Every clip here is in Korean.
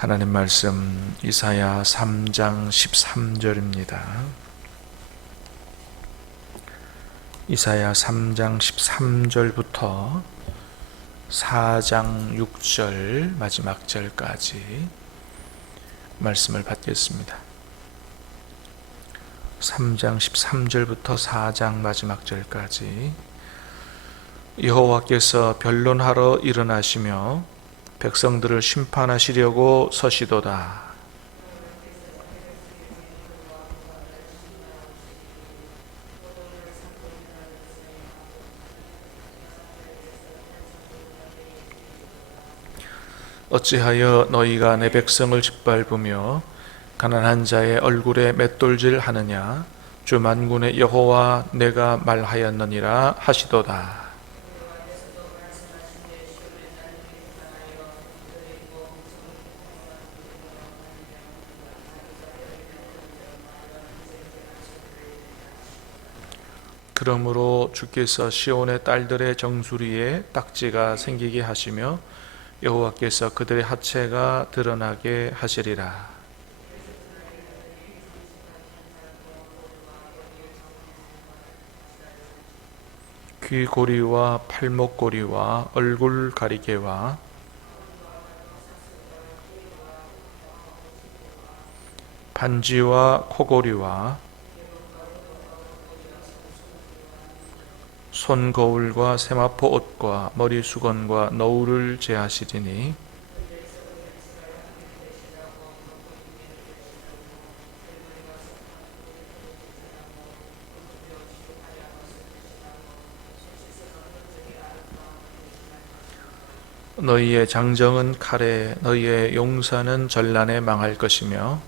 하나님 말씀 이사야 3장 13절입니다. 이사야 3장 13절부터 4장 6절 마지막 절까지 말씀을 받겠습니다. 3장 13절부터 4장 마지막 절까지 여호와께서 변론하러 일어나시며 백성들을 심판하시려고 서시도다. 어찌하여 너희가 내 백성을 짓밟으며 가난한 자의 얼굴에 맷돌질 하느냐? 주 만군의 여호와 내가 말하였느니라 하시도다. 그러므로 주께서 시온의 딸들의 정수리에 딱지가 생기게 하시며 여호와께서 그들의 하체가 드러나게 하시리라. 귀고리와 팔목고리와 얼굴 가리개와 반지와 코고리와 손거울과 세마포 옷과 머리 수건과 너울을 제하시리니 너희의 장정은 칼에 너희의 용사는 전란에 망할 것이며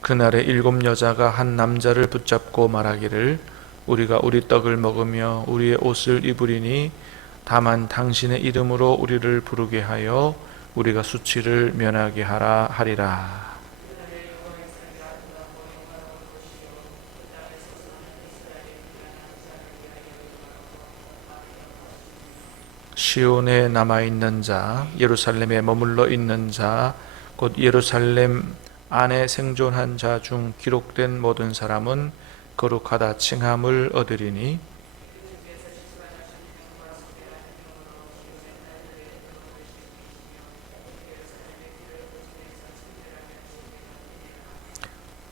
그날에 7 여자가 한 남자를 붙잡고 말하기를 우리가 우리 떡을 먹으며 우리의 옷을 입으리니 다만 당신의 이름으로 우리를 부르게 하여 우리가 수치를 면하게 하라 하리라. 시온에 남아있는 자, 예루살렘에 머물러 있는 자, 곧 예루살렘 안에 생존한 자 중 기록된 모든 사람은 거룩하다 칭함을 얻으리니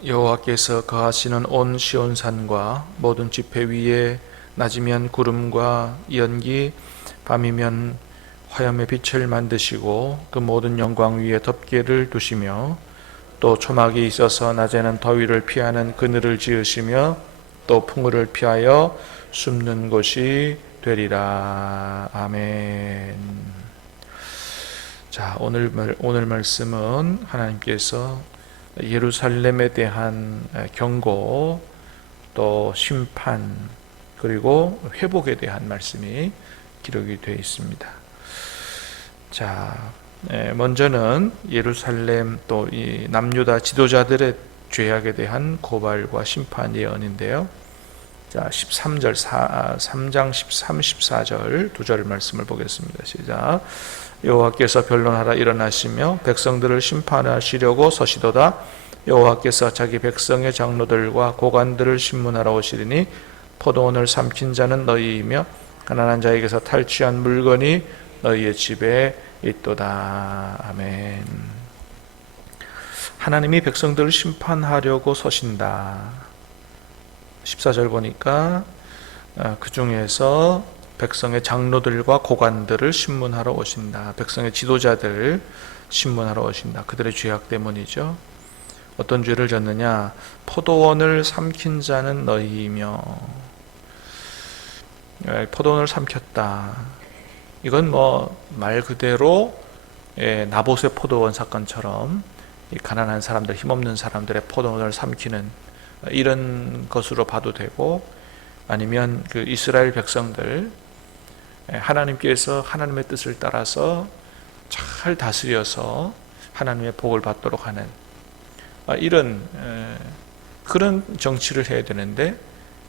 여호와께서 거하시는 온 시온산과 모든 지폐 위에 낮이면 구름과 연기 밤이면 화염의 빛을 만드시고 그 모든 영광 위에 덮개를 두시며 또 초막이 있어서 낮에는 더위를 피하는 그늘을 지으시며 또 풍을을 피하여 숨는 곳이 되리라. 아멘. 자, 오늘 말씀은 하나님께서 예루살렘에 대한 경고, 또 심판, 그리고 회복에 대한 말씀이 기록이 되어 있습니다. 자, 먼저는 예루살렘 또 이 남유다 지도자들의 죄악에 대한 고발과 심판 예언인데요. 자, 3장 13, 14절 두 절 말씀을 보겠습니다. 시작. 여호와께서 변론하러 일어나시며 백성들을 심판하시려고 서시도다. 여호와께서 자기 백성의 장로들과 고관들을 심문하러 오시리니 포도원을 삼킨 자는 너희이며 가난한 자에게서 탈취한 물건이 너희의 집에 있도다. 아멘. 하나님이 백성들을 심판하려고 서신다. 14절 보니까 그 중에서 백성의 장로들과 고관들을 심문하러 오신다. 백성의 지도자들 심문하러 오신다. 그들의 죄악 때문이죠. 어떤 죄를 졌느냐? 포도원을 삼킨 자는 너희이며, 포도원을 삼켰다. 이건 말 그대로 나봇의 포도원 사건처럼 가난한 사람들, 힘없는 사람들의 포도원을 삼키는 이런 것으로 봐도 되고, 아니면 그 이스라엘 백성들 하나님께서 하나님의 뜻을 따라서 잘 다스려서 하나님의 복을 받도록 하는 이런 그런 정치를 해야 되는데,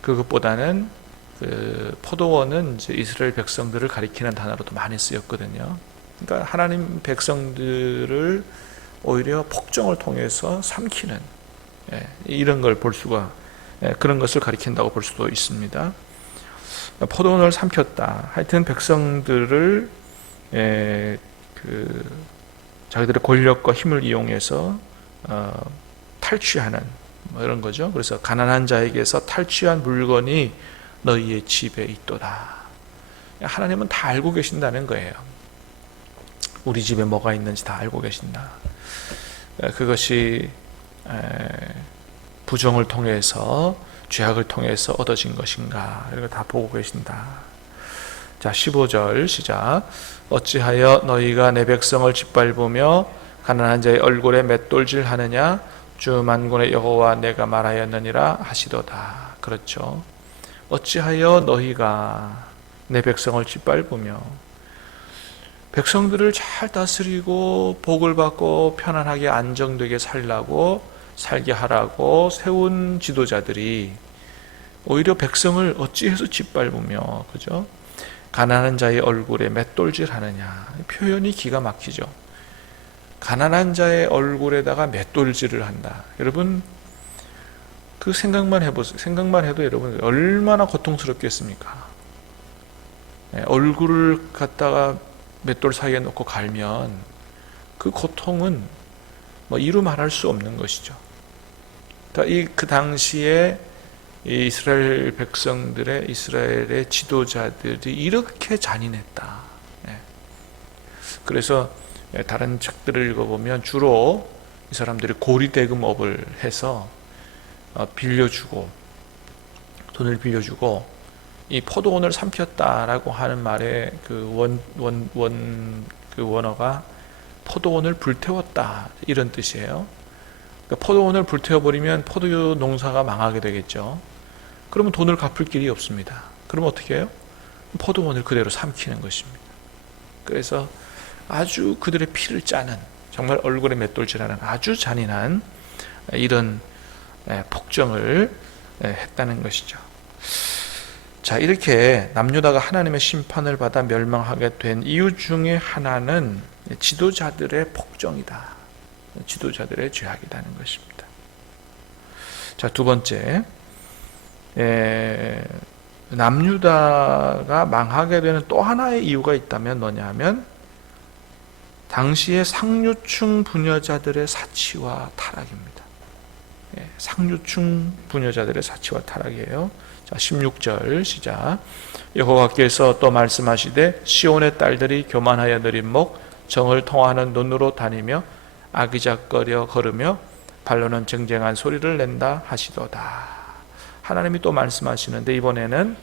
그것보다는 그 포도원은 이제 이스라엘 백성들을 가리키는 단어로도 많이 쓰였거든요. 그러니까 하나님 백성들을 오히려 폭정을 통해서 삼키는, 이런 걸 볼 수가, 그런 것을 가리킨다고 볼 수도 있습니다. 포도원을 삼켰다. 하여튼 백성들을 자기들의 권력과 힘을 이용해서 탈취하는 이런 거죠. 그래서 가난한 자에게서 탈취한 물건이 너희의 집에 있도다. 하나님은 다 알고 계신다는 거예요. 우리 집에 뭐가 있는지 다 알고 계신다. 그것이 부정을 통해서, 죄악을 통해서 얻어진 것인가, 이걸 다 보고 계신다. 자, 15절 시작. 어찌하여 너희가 내 백성을 짓밟으며 가난한 자의 얼굴에 맷돌질 하느냐? 주 만군의 여호와 내가 말하였느니라 하시도다. 그렇죠. 어찌하여 너희가 내 백성을 짓밟으며, 백성들을 잘 다스리고 복을 받고 편안하게 안정되게 살게 하라고 세운 지도자들이 오히려 백성을 어찌해서 짓밟으며, 그죠? 가난한 자의 얼굴에 맷돌질 하느냐. 표현이 기가 막히죠. 가난한 자의 얼굴에다가 맷돌질을 한다. 여러분, 그 생각만 해보세요. 생각만 해도 여러분 얼마나 고통스럽겠습니까? 얼굴을 갖다가 맷돌 사이에 놓고 갈면 그 고통은 뭐 이루 말할 수 없는 것이죠. 그러니까 그 당시에 이스라엘 백성들의, 이스라엘의 지도자들이 이렇게 잔인했다. 그래서 다른 책들을 읽어보면 주로 이 사람들이 고리대금업을 해서 빌려주고, 돈을 빌려주고, 이 포도원을 삼켰다라고 하는 말의 그 원어가 포도원을 불태웠다, 이런 뜻이에요. 그러니까 포도원을 불태워버리면 포도 농사가 망하게 되겠죠. 그러면 돈을 갚을 길이 없습니다. 그럼 어떻게 해요? 포도원을 그대로 삼키는 것입니다. 그래서 아주 그들의 피를 짜는, 정말 얼굴에 맷돌질하는 아주 잔인한 이런 폭정을 했다는 것이죠. 자, 이렇게 남유다가 하나님의 심판을 받아 멸망하게 된 이유 중에 하나는 지도자들의 폭정이다. 지도자들의 죄악이라는 것입니다. 자, 두 번째, 남유다가 망하게 되는 또 하나의 이유가 있다면 뭐냐 하면 당시의 상류층 부녀자들의 사치와 타락입니다. 상류층 부녀자들의 사치와 타락이에요. 자, 16절 시작. 여호와께서 또 말씀하시되 시온의 딸들이 교만하여 느린 목 정을 통하는 눈으로 다니며 아기작거려 걸으며 발로는 쟁쟁한 소리를 낸다 하시도다. 하나님이 또 말씀하시는데 이번에는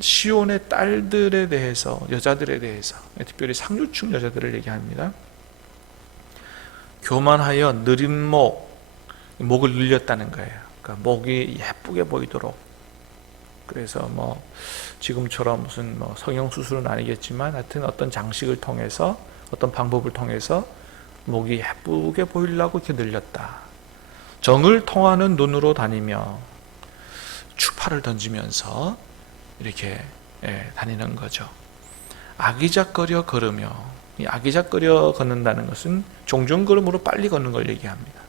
시온의 딸들에 대해서, 여자들에 대해서, 특별히 상류층 여자들을 얘기합니다. 교만하여 느린 목을 늘렸다는 거예요. 그러니까 목이 예쁘게 보이도록. 그래서 뭐 지금처럼 무슨 성형 수술은 아니겠지만 하여튼 어떤 장식을 통해서, 어떤 방법을 통해서 목이 예쁘게 보이려고 이렇게 늘렸다. 정을 통하는 눈으로 다니며 추파를 던지면서 이렇게 다니는 거죠. 아기작거려 걸으며, 이 아기작거려 걷는다는 것은 종종 걸음으로 빨리 걷는 걸 얘기합니다.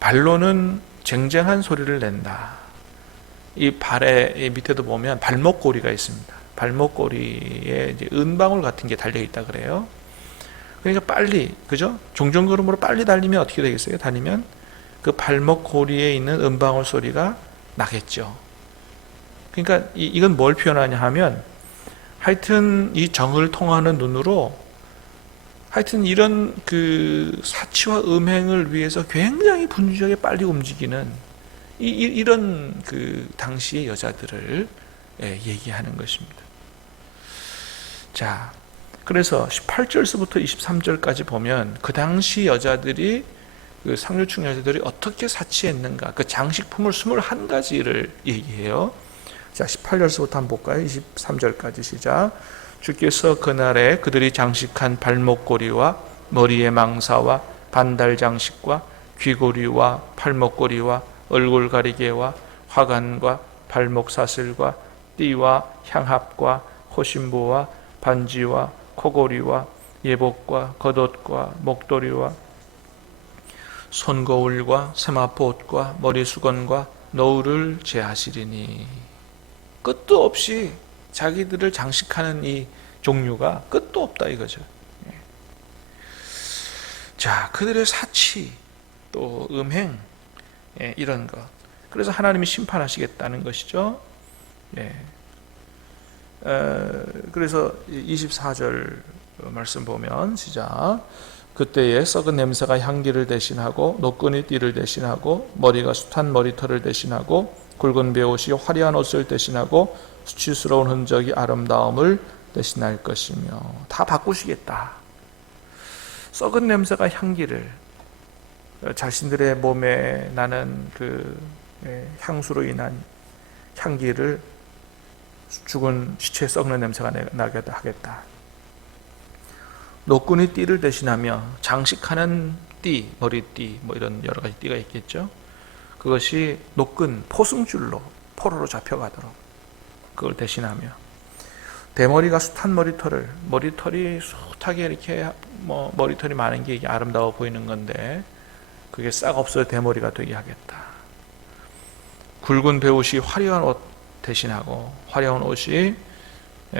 발로는 쟁쟁한 소리를 낸다. 이 발의 밑에도 보면 발목고리가 있습니다. 발목고리에 이제 은방울 같은 게 달려 있다 그래요. 그러니까 빨리, 그죠? 종종 걸음으로 빨리 달리면 어떻게 되겠어요? 다니면 그 발목고리에 있는 은방울 소리가 나겠죠. 그러니까 이건 뭘 표현하냐 하면 하여튼 이 정을 통하는 눈으로 하여튼 이런 그 사치와 음행을 위해서 굉장히 분주하게 빨리 움직이는 이런 그 당시의 여자들을 얘기하는 것입니다. 자, 그래서 18절서부터 23절까지 보면 그 당시 여자들이, 그 상류층 여자들이 어떻게 사치했는가, 그 장식품을 21가지를 얘기해요. 자, 18절서부터 한번 볼까요? 23절까지 시작. 주께서 그날에 그들이 장식한 발목고리와 머리의 망사와 반달 장식과 귀고리와 팔목고리와 얼굴 가리개와 화관과 발목 사슬과 띠와 향합과 호심보와 반지와 코고리와 예복과 겉옷과 목도리와 손거울과 세마포옷과 머리수건과 너울을 제하시리니. 끝도 없이 자기들을 장식하는 이 종류가 끝도 없다 이거죠. 자, 그들의 사치, 또 음행, 이런 것. 그래서 하나님이 심판하시겠다는 것이죠. 그래서 24절 말씀 보면 시작. 그때에 썩은 냄새가 향기를 대신하고 노끈이 띠를 대신하고 머리가 숱한 머리털을 대신하고 굵은 베옷이 화려한 옷을 대신하고 수치스러운 흔적이 아름다움을 대신할 것이며. 다 바꾸시겠다. 썩은 냄새가 향기를, 자신들의 몸에 나는 그 향수로 인한 향기를 죽은 시체에 썩는 냄새가 나게 하겠다. 노끈이 띠를 대신하며, 장식하는 띠, 머리띠, 뭐 이런 여러 가지 띠가 있겠죠. 그것이 노끈, 포승줄로 포로로 잡혀가도록 그걸 대신하며, 대머리가 숱한 머리털이 숱하게 이렇게 뭐 머리털이 많은 게 이게 아름다워 보이는 건데 그게 싹 없어져 대머리가 되게 하겠다. 굵은 베옷이 화려한 옷 대신하고, 화려한 옷이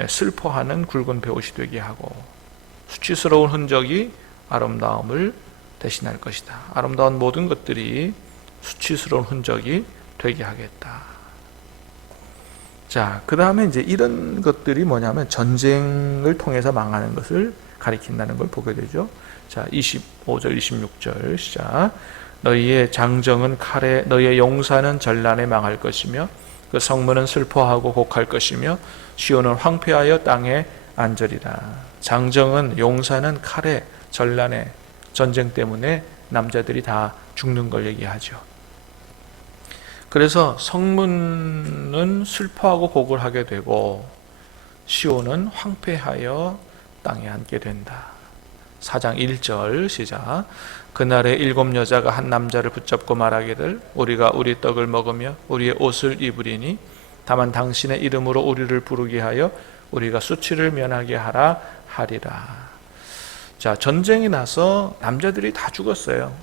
슬퍼하는 굵은 베옷이 되게 하고, 수치스러운 흔적이 아름다움을 대신할 것이다. 아름다운 모든 것들이 수치스러운 흔적이 되게 하겠다. 자, 그 다음에 이제 이런 것들이 뭐냐면 전쟁을 통해서 망하는 것을 가리킨다는 걸 보게 되죠. 자, 25절, 26절 시작. 너희의 장정은 칼에, 너희의 용사는 전란에 망할 것이며 그 성문은 슬퍼하고 곡할 것이며 시온은 황폐하여 땅에 앉으리라. 장정은, 용사는 칼에, 전란에, 전쟁 때문에 남자들이 다 죽는 걸 얘기하죠. 그래서 성문은 슬퍼하고 곡을 하게 되고 시온은 황폐하여 땅에 앉게 된다. 4장 1절 시작. 그날에 7 여자가 한 남자를 붙잡고 말하기를 우리가 우리 떡을 먹으며 우리의 옷을 입으리니 다만 당신의 이름으로 우리를 부르게 하여 우리가 수치를 면하게 하라 하리라. 자, 전쟁이 나서 남자들이 다 죽었어요.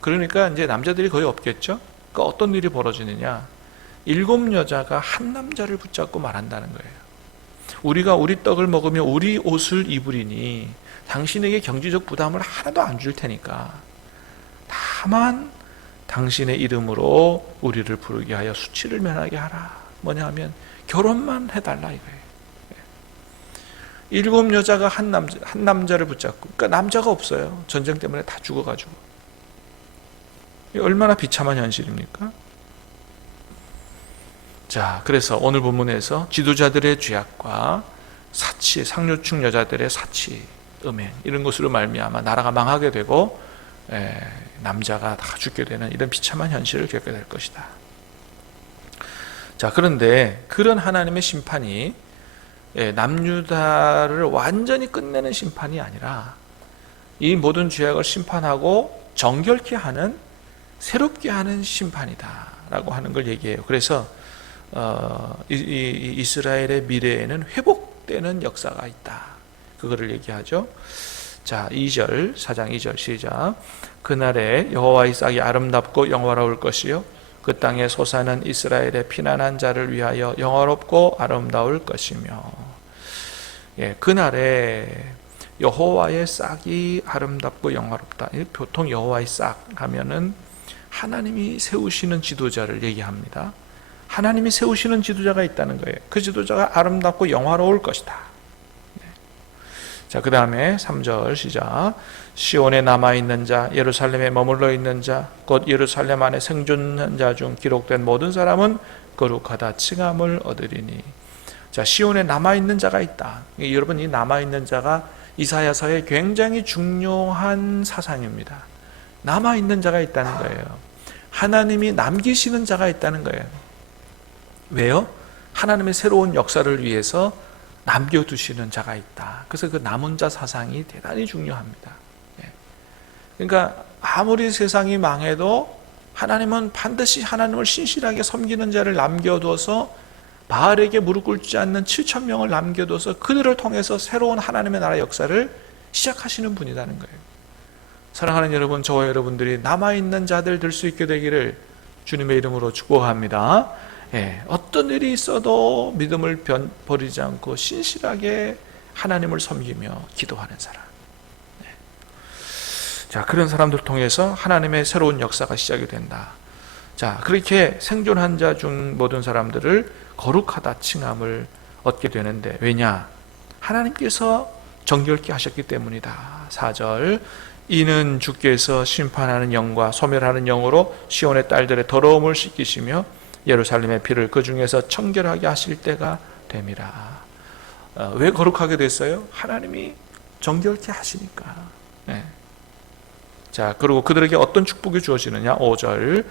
그러니까 이제 남자들이 거의 없겠죠. 그러니까 어떤 일이 벌어지느냐, 7 여자가 한 남자를 붙잡고 말한다는 거예요. 우리가 우리 떡을 먹으며 우리 옷을 입으리니 당신에게 경제적 부담을 하나도 안 줄 테니까 다만 당신의 이름으로 우리를 부르게 하여 수치를 면하게 하라. 뭐냐 하면 결혼만 해달라 이거예요. 7 여자가 한 남자를 붙잡고, 그러니까 남자가 없어요. 전쟁 때문에 다 죽어가지고. 얼마나 비참한 현실입니까? 자, 그래서 오늘 본문에서 지도자들의 죄악과 사치, 상류층 여자들의 사치, 음행, 이런 것으로 말미암아 나라가 망하게 되고 남자가 다 죽게 되는 이런 비참한 현실을 겪게 될 것이다. 자, 그런데 그런 하나님의 심판이 남유다를 완전히 끝내는 심판이 아니라 이 모든 죄악을 심판하고 정결케 하는, 새롭게 하는 심판이다 라고 하는 걸 얘기해요. 그래서 이스라엘의 미래에는 회복되는 역사가 있다, 그거를 얘기하죠. 자, 2절, 4장 2절 시작. 그날에 여호와의 싹이 아름답고 영화로울 것이요 그 땅에 솟아는 이스라엘의 피난한 자를 위하여 영화롭고 아름다울 것이며. 그날에 여호와의 싹이 아름답고 영화롭다. 보통 여호와의 싹 하면은 하나님이 세우시는 지도자를 얘기합니다. 하나님이 세우시는 지도자가 있다는 거예요. 그 지도자가 아름답고 영화로울 것이다. 자, 그 다음에 3절 시작. 시온에 남아있는 자, 예루살렘에 머물러 있는 자, 곧 예루살렘 안에 생존한 자 중 기록된 모든 사람은 거룩하다 칭함을 얻으리니. 자, 시온에 남아있는 자가 있다. 여러분, 이 남아있는 자가 이사야서의 굉장히 중요한 사상입니다. 남아있는 자가 있다는 거예요. 하나님이 남기시는 자가 있다는 거예요. 왜요? 하나님의 새로운 역사를 위해서 남겨두시는 자가 있다. 그래서 그 남은 자 사상이 대단히 중요합니다. 그러니까 아무리 세상이 망해도 하나님은 반드시 하나님을 신실하게 섬기는 자를 남겨둬서 바알에게 무릎 꿇지 않는 7천 명을 남겨둬서 그들을 통해서 새로운 하나님의 나라 역사를 시작하시는 분이라는 거예요. 사랑하는 여러분, 저와 여러분들이 남아있는 자들 될 수 있게 되기를 주님의 이름으로 축복합니다. 어떤 일이 있어도 믿음을 버리지 않고 신실하게 하나님을 섬기며 기도하는 사람. 자, 그런 사람들을 통해서 하나님의 새로운 역사가 시작이 된다. 자, 그렇게 생존한 자 중 모든 사람들을 거룩하다 칭함을 얻게 되는데, 왜냐? 하나님께서 정결케 하셨기 때문이다. 4절, 이는 주께서 심판하는 영과 소멸하는 영으로 시온의 딸들의 더러움을 씻기시며 예루살렘의 피를 그 중에서 청결하게 하실 때가 됨이라. 왜 거룩하게 됐어요? 하나님이 정결케 하시니까. 자, 그리고 그들에게 어떤 축복이 주어지느냐? 5절,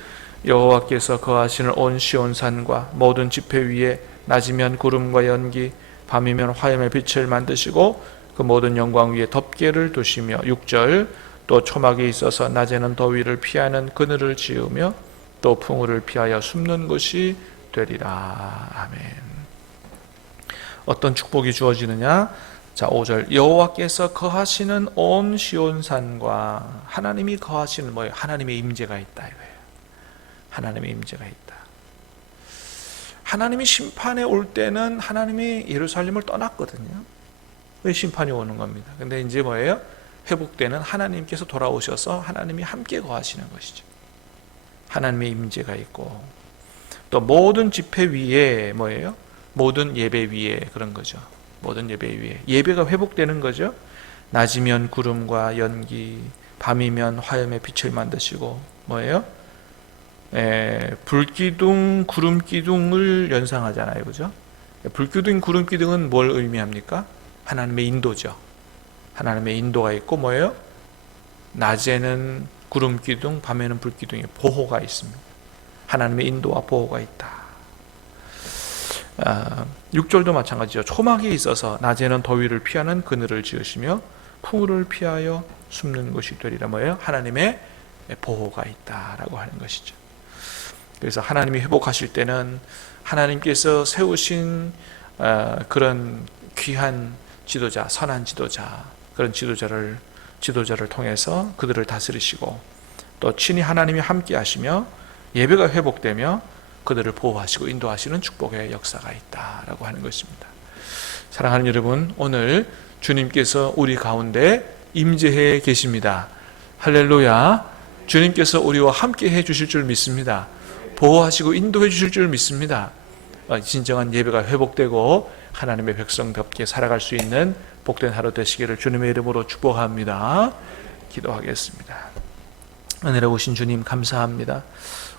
여호와께서 거하시는 온 시온산과 모든 지폐 위에 낮이면 구름과 연기, 밤이면 화염의 빛을 만드시고 그 모든 영광 위에 덮개를 두시며, 6절, 또 초막이 있어서 낮에는 더위를 피하는 그늘을 지으며 또 풍우를 피하여 숨는 곳이 되리라. 아멘. 어떤 축복이 주어지느냐? 자, 5절, 여호와께서 거하시는 온 시온산과, 하나님이 거하시는 뭐예요? 하나님의 임재가 있다 이거예요. 하나님의 임재가 있다. 하나님이 심판에 올 때는 하나님이 예루살렘을 떠났거든요. 왜 심판이 오는 겁니다. 근데 이제 뭐예요? 회복되는 하나님께서 돌아오셔서 하나님이 함께 거하시는 것이죠. 하나님의 임재가 있고, 또 모든 집회 위에 뭐예요? 모든 예배 위에, 그런 거죠. 모든 예배 위에 예배가 회복되는 거죠. 낮이면 구름과 연기, 밤이면 화염의 빛을 만드시고, 뭐예요? 불기둥, 구름기둥을 연상하잖아요, 그죠? 불기둥, 구름기둥은 뭘 의미합니까? 하나님의 인도죠. 하나님의 인도가 있고, 뭐예요? 낮에는 구름기둥, 밤에는 불기둥이 보호가 있습니다. 하나님의 인도와 보호가 있다. 6절도 마찬가지죠. 초막이 있어서 낮에는 더위를 피하는 그늘을 지으시며 풍우를 피하여 숨는 곳이 되리라. 뭐예요? 하나님의 보호가 있다라고 하는 것이죠. 그래서 하나님이 회복하실 때는 하나님께서 세우신 그런 귀한 지도자, 선한 지도자, 그런 지도자를 통해서 그들을 다스리시고, 또 친히 하나님이 함께 하시며 예배가 회복되며 그들을 보호하시고 인도하시는 축복의 역사가 있다라고 하는 것입니다. 사랑하는 여러분, 오늘 주님께서 우리 가운데 임재해 계십니다. 할렐루야. 주님께서 우리와 함께 해 주실 줄 믿습니다. 보호하시고 인도해 주실 줄 믿습니다. 진정한 예배가 회복되고 하나님의 백성답게 살아갈 수 있는 복된 하루 되시기를 주님의 이름으로 축복합니다. 기도하겠습니다. 은혜로 오신 주님 감사합니다.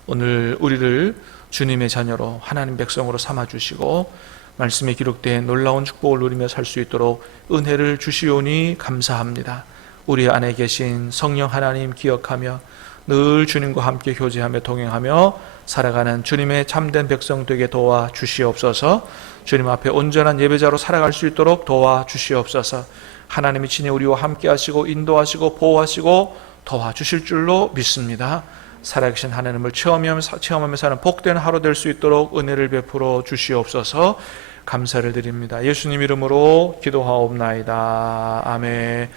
오늘 우리를 주님의 자녀로, 하나님 백성으로 삼아주시고 말씀에 기록된 놀라운 축복을 누리며 살 수 있도록 은혜를 주시오니 감사합니다. 우리 안에 계신 성령 하나님 기억하며 늘 주님과 함께 교제하며 동행하며 살아가는 주님의 참된 백성 되게 도와주시옵소서. 주님 앞에 온전한 예배자로 살아갈 수 있도록 도와주시옵소서. 하나님이 친히 우리와 함께 하시고 인도하시고 보호하시고 도와주실 줄로 믿습니다. 살아계신 하나님을 체험하며 사는 복된 하루 될 수 있도록 은혜를 베풀어 주시옵소서. 감사를 드립니다. 예수님 이름으로 기도하옵나이다. 아멘.